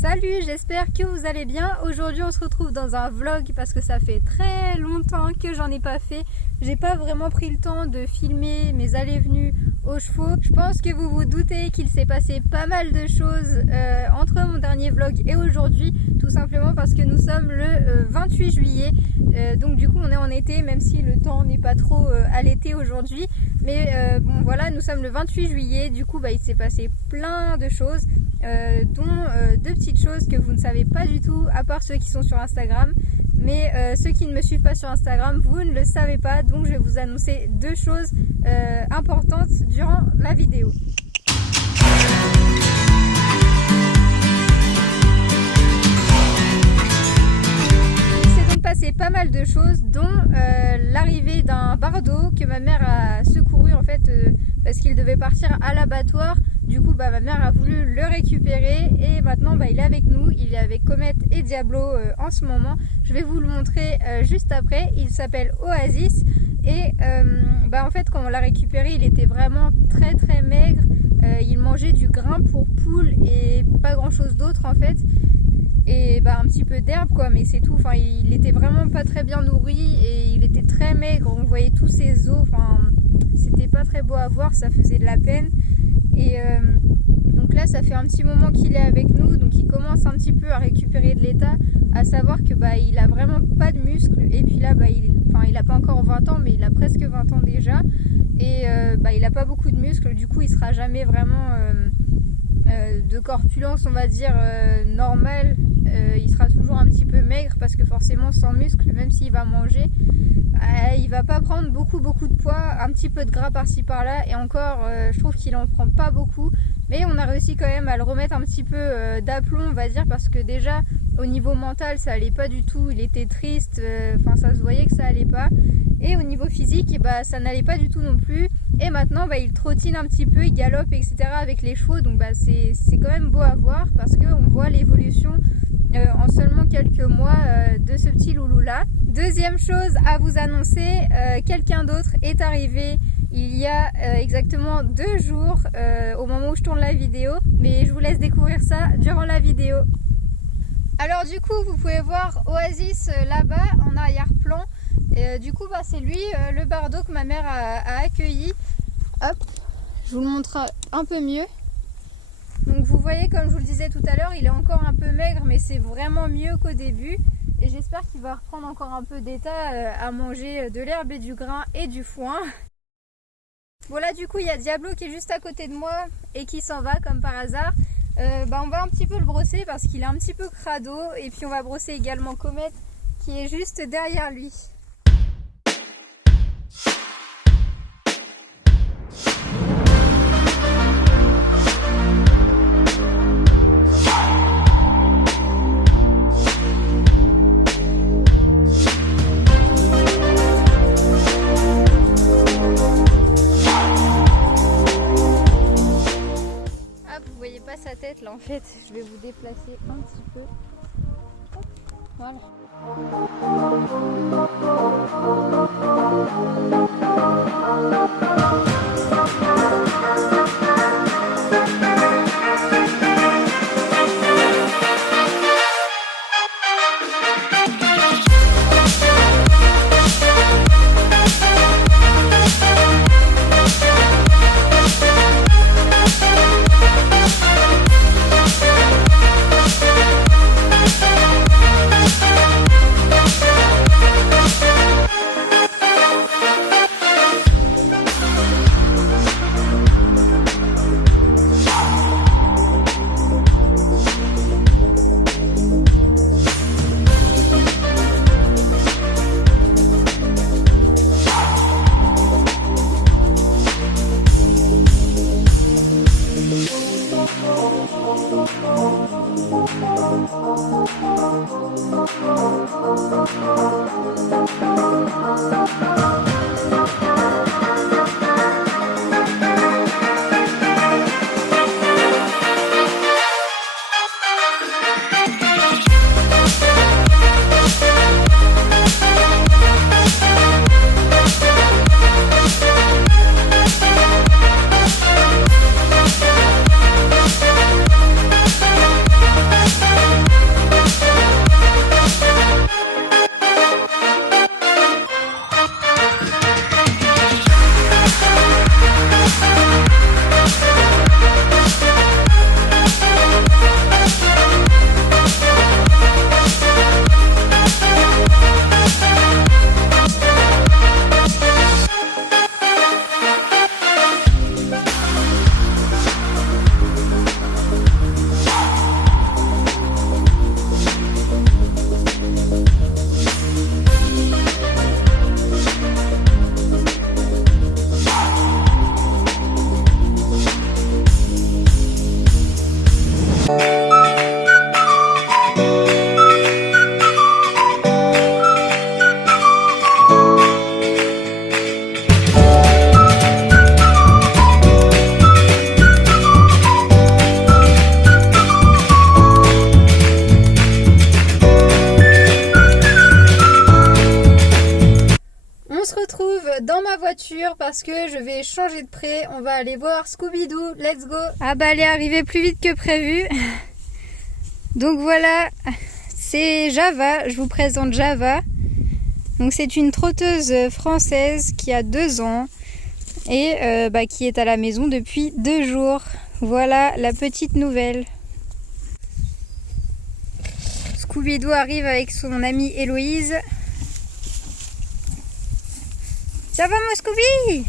Salut, j'espère que vous allez bien. Aujourd'hui on se retrouve dans un vlog parce que ça fait très longtemps que j'en ai pas fait. J'ai pas vraiment pris le temps de filmer mes allées et venues aux chevaux. Je pense que vous vous doutez qu'il s'est passé pas mal de choses entre mon dernier vlog et aujourd'hui, tout simplement parce que nous sommes le 28 juillet. Donc du coup on est en été, même si le temps n'est pas trop à l'été aujourd'hui. Mais bon voilà, nous sommes le 28 juillet, du coup il s'est passé plein de choses. Dont deux petites choses que vous ne savez pas du tout, à part ceux qui sont sur Instagram. Mais ceux qui ne me suivent pas sur Instagram, vous ne le savez pas. Donc je vais vous annoncer deux choses importantes durant la vidéo. Passé pas mal de choses, dont l'arrivée d'un bardeau que ma mère a secouru en fait parce qu'il devait partir à l'abattoir. Du coup ma mère a voulu le récupérer et maintenant il est avec nous. Il est avec Comet et Diablo en ce moment. Je vais vous le montrer juste après. Il s'appelle Oasis et en fait quand on l'a récupéré il était vraiment très maigre. Il mangeait du grain pour poule et pas grand chose d'autre en fait. Et un petit peu d'herbe quoi, mais c'est tout. Enfin, il était vraiment pas très bien nourri et il était très maigre. On voyait tous ses os. Enfin, c'était pas très beau à voir, ça faisait de la peine. Et donc là, ça fait un petit moment qu'il est avec nous, donc il commence un petit peu à récupérer de l'état. À savoir que il a vraiment pas de muscles. Et puis là, il a pas encore 20 ans, mais il a presque 20 ans déjà. Et il a pas beaucoup de muscles. Du coup, il sera jamais vraiment de corpulence, on va dire normale. Il sera toujours un petit peu maigre parce que forcément sans muscle, même s'il va manger, il va pas prendre beaucoup de poids, un petit peu de gras par-ci par-là et encore je trouve qu'il en prend pas beaucoup, mais on a réussi quand même à le remettre un petit peu d'aplomb on va dire, parce que déjà au niveau mental ça allait pas du tout, il était triste, ça se voyait que ça allait pas, et au niveau physique ça n'allait pas du tout non plus. Et maintenant il trottine un petit peu, il galope etc avec les chevaux, donc c'est quand même beau à voir parce qu'on voit l'évolution en seulement quelques mois de ce petit loulou là. Deuxième chose à vous annoncer, quelqu'un d'autre est arrivé il y a exactement 2 jours au moment où je tourne la vidéo, mais je vous laisse découvrir ça durant la vidéo. Alors du coup vous pouvez voir Oasis là-bas en arrière-plan. Du coup c'est lui le bardeau que ma mère a accueilli. Hop, je vous le montre un peu mieux. Donc vous voyez, comme je vous le disais tout à l'heure, il est encore un peu maigre, mais c'est vraiment mieux qu'au début. Et j'espère qu'il va reprendre encore un peu d'état à manger de l'herbe et du grain et du foin. Voilà, du coup il y a Diablo qui est juste à côté de moi et qui s'en va comme par hasard. On va un petit peu le brosser parce qu'il est un petit peu crado. Et puis on va brosser également Comet qui est juste derrière lui. Sa tête là en fait, je vais vous déplacer un petit peu. Hop, voilà. voiture parce que je vais changer de pré. On va aller voir Scooby-Doo. Let's go. Ah bah elle est arrivée plus vite que prévu. Donc voilà, c'est Java. Je vous présente Java. Donc c'est une trotteuse française qui a 2 ans et qui est à la maison depuis 2 jours. Voilà la petite nouvelle. Scooby-Doo arrive avec son amie Héloïse. Ça va mon Scooby?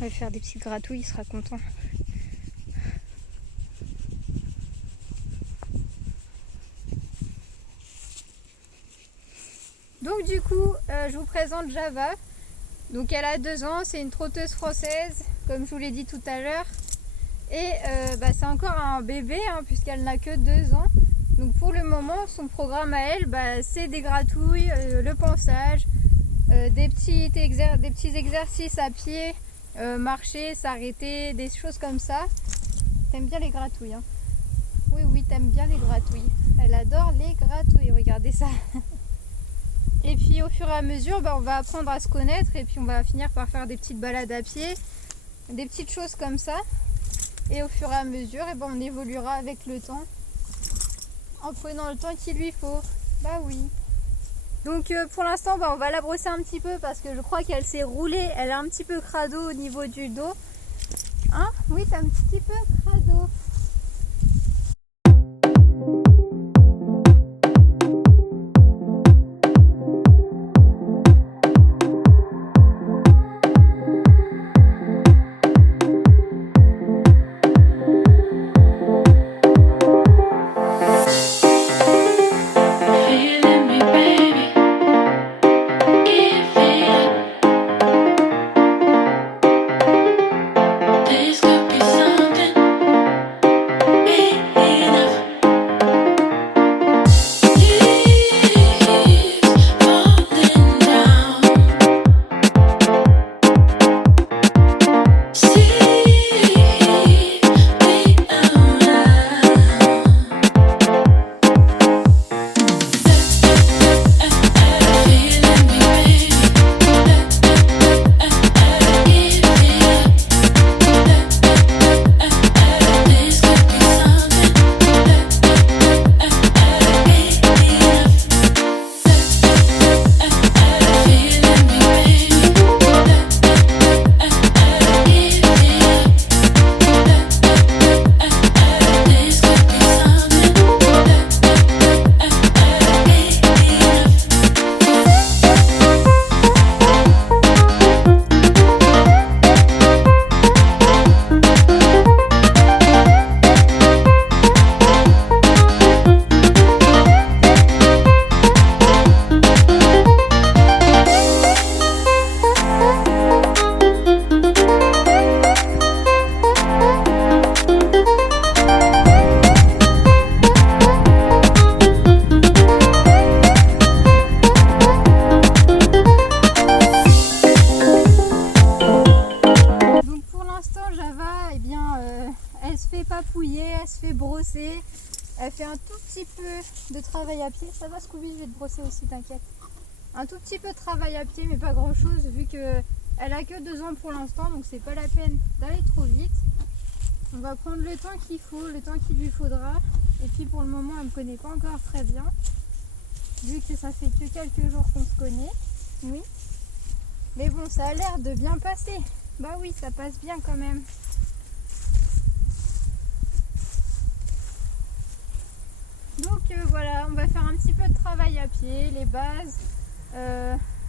On va faire des petites gratouilles, il sera content. Donc du coup, je vous présente Java. Donc elle a 2 ans, c'est une trotteuse française, comme je vous l'ai dit tout à l'heure. Et c'est encore un bébé, puisqu'elle n'a que 2 ans. Donc pour le moment, son programme à elle, c'est des gratouilles, le pansage, des petits exercices à pied, marcher, s'arrêter, des choses comme ça. T'aimes bien les gratouilles, hein? Oui, t'aimes bien les gratouilles. Elle adore les gratouilles, regardez ça. Et puis au fur et à mesure, on va apprendre à se connaître et puis on va finir par faire des petites balades à pied, des petites choses comme ça. Et au fur et à mesure, on évoluera avec le temps. En prenant le temps qu'il lui faut. Bah oui. Donc pour l'instant, on va la brosser un petit peu parce que je crois qu'elle s'est roulée. Elle est un petit peu crado au niveau du dos. Hein? Oui, c'est un petit peu crado. Elle se fait papouiller, elle se fait brosser, elle fait un tout petit peu de travail à pied. Ça va Scooby, je vais te brosser aussi, t'inquiète. Un tout petit peu de travail à pied, mais pas grand chose vu qu'elle a que 2 ans pour l'instant, donc c'est pas la peine d'aller trop vite. On va prendre le temps qu'il faut, le temps qu'il lui faudra. Et puis pour le moment, elle me connaît pas encore très bien, vu que ça fait que quelques jours qu'on se connaît. Oui. Mais bon, ça a l'air de bien passer. Bah oui, ça passe bien quand même. Donc voilà, on va faire un petit peu de travail à pied, les bases,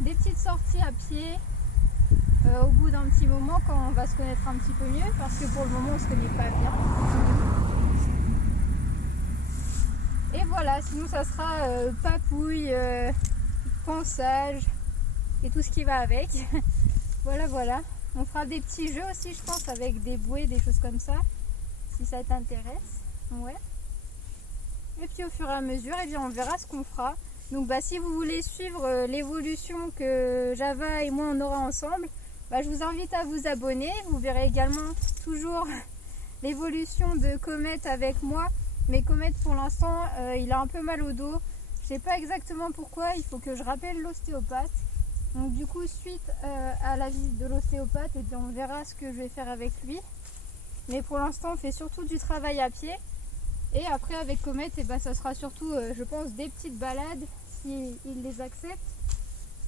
des petites sorties à pied au bout d'un petit moment quand on va se connaître un petit peu mieux, parce que pour le moment on se connaît pas bien. Et voilà, sinon ça sera papouille, pansage et tout ce qui va avec. Voilà. On fera des petits jeux aussi, je pense, avec des bouées, des choses comme ça, si ça t'intéresse. Ouais. Et puis au fur et à mesure, eh bien, on verra ce qu'on fera. Donc si vous voulez suivre l'évolution que Java et moi on aura ensemble, je vous invite à vous abonner. Vous verrez également toujours l'évolution de Comet avec moi. Mais Comet pour l'instant il a un peu mal au dos. Je sais pas exactement pourquoi, il faut que je rappelle l'ostéopathe. Donc du coup, suite à la visite de l'ostéopathe, et bien on verra ce que je vais faire avec lui. Mais pour l'instant, on fait surtout du travail à pied. Et après, avec Comet, et ben, ça sera surtout, je pense, des petites balades, s'il les accepte.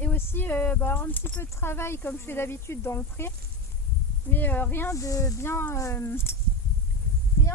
Et aussi un petit peu de travail, comme je fais d'habitude dans le pré. Mais rien de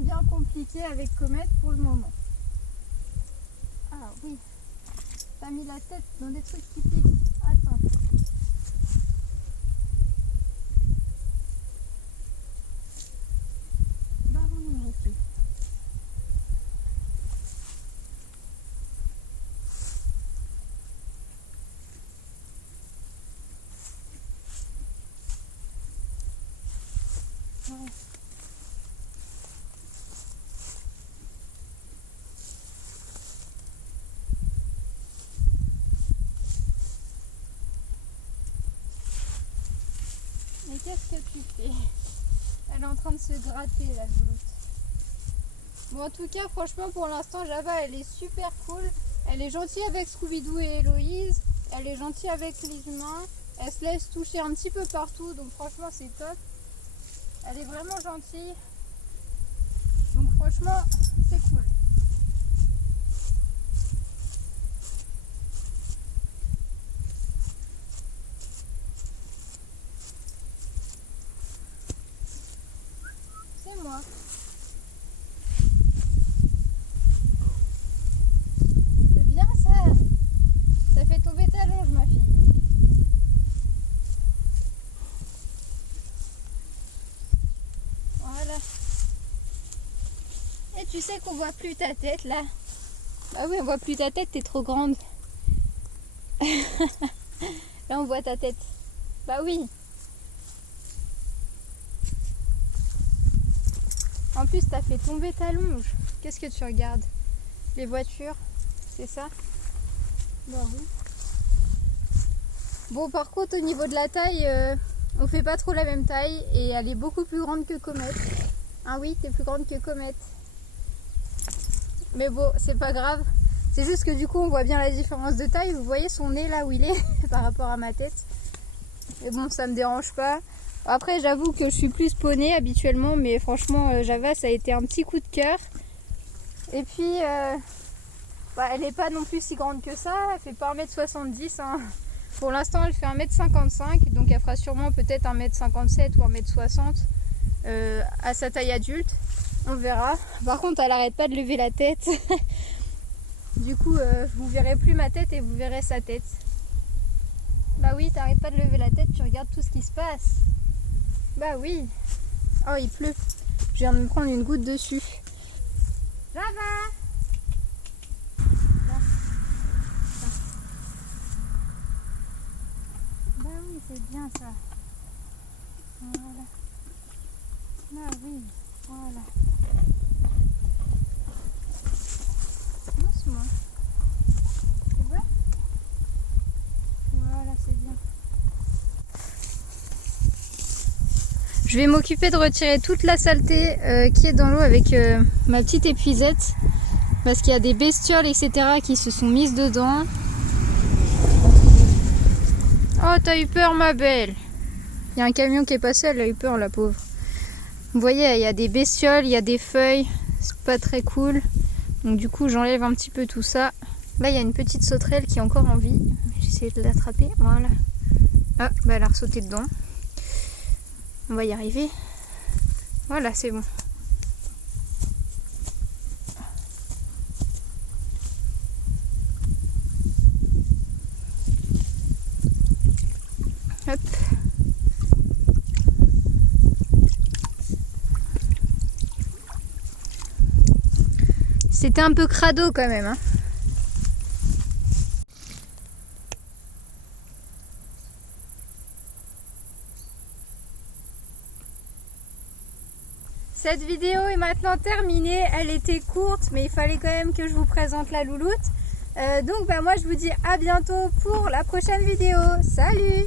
bien compliqué avec Comet pour le moment. Ah oui, t'as mis la tête dans des trucs qui piquent. Attends. Baron aussi. Ouais. Mais qu'est-ce que tu fais? Elle est en train de se gratter la louloute. Bon, en tout cas, franchement, pour l'instant, Java, elle est super cool. Elle est gentille avec Scooby-Doo et Héloïse. Elle est gentille avec les humains. Elle se laisse toucher un petit peu partout. Donc franchement, c'est top. Elle est vraiment gentille. Donc franchement, c'est cool. C'est moi. C'est bien ça. Ça fait tomber ta longe, ma fille. Voilà. Et tu sais qu'on voit plus ta tête là. Bah oui, on voit plus ta tête, t'es trop grande. Là on voit ta tête. Bah oui. En plus t'as fait tomber ta longe. Qu'est-ce que tu regardes? Les voitures, c'est ça? Bah oui. Bon, par contre au niveau de la taille, on fait pas trop la même taille. Et elle est beaucoup plus grande que Comet. Ah oui, t'es plus grande que Comet. Mais bon, c'est pas grave. C'est juste que du coup on voit bien la différence de taille. Vous voyez son nez là où il est par rapport à ma tête. Mais bon, ça me dérange pas. Après j'avoue que je suis plus poney habituellement. Mais franchement Java, ça a été un petit coup de cœur. Et puis elle est pas non plus si grande que ça. Elle fait pas 1m70 hein. Pour l'instant elle fait 1m55. Donc elle fera sûrement peut-être 1m57 ou 1m60 à sa taille adulte. On verra. Par contre elle arrête pas de lever la tête. Du coup vous verrez plus ma tête et vous verrez sa tête. Bah oui, t'arrêtes pas de lever la tête, tu regardes tout ce qui se passe. Bah oui. Oh, il pleut. Je viens de me prendre une goutte dessus. Java. Là. Bah oui, c'est bien ça. Voilà. Bah oui, voilà. Doucement. C'est bon? Voilà, c'est bien. Je vais m'occuper de retirer toute la saleté qui est dans l'eau avec ma petite épuisette. Parce qu'il y a des bestioles, etc. qui se sont mises dedans. Oh, t'as eu peur, ma belle? Il y a un camion qui est passé, elle a eu peur, la pauvre. Vous voyez, il y a des bestioles, il y a des feuilles. C'est pas très cool. Donc du coup, j'enlève un petit peu tout ça. Là, il y a une petite sauterelle qui est encore en vie. J'essaie de l'attraper. Voilà. Ah, bah elle a ressauté dedans. On va y arriver. Voilà, c'est bon. Hop. C'était un peu crado quand même, hein. Cette vidéo est maintenant terminée. Elle était courte, mais il fallait quand même que je vous présente la louloute. Donc moi je vous dis à bientôt pour la prochaine vidéo. Salut!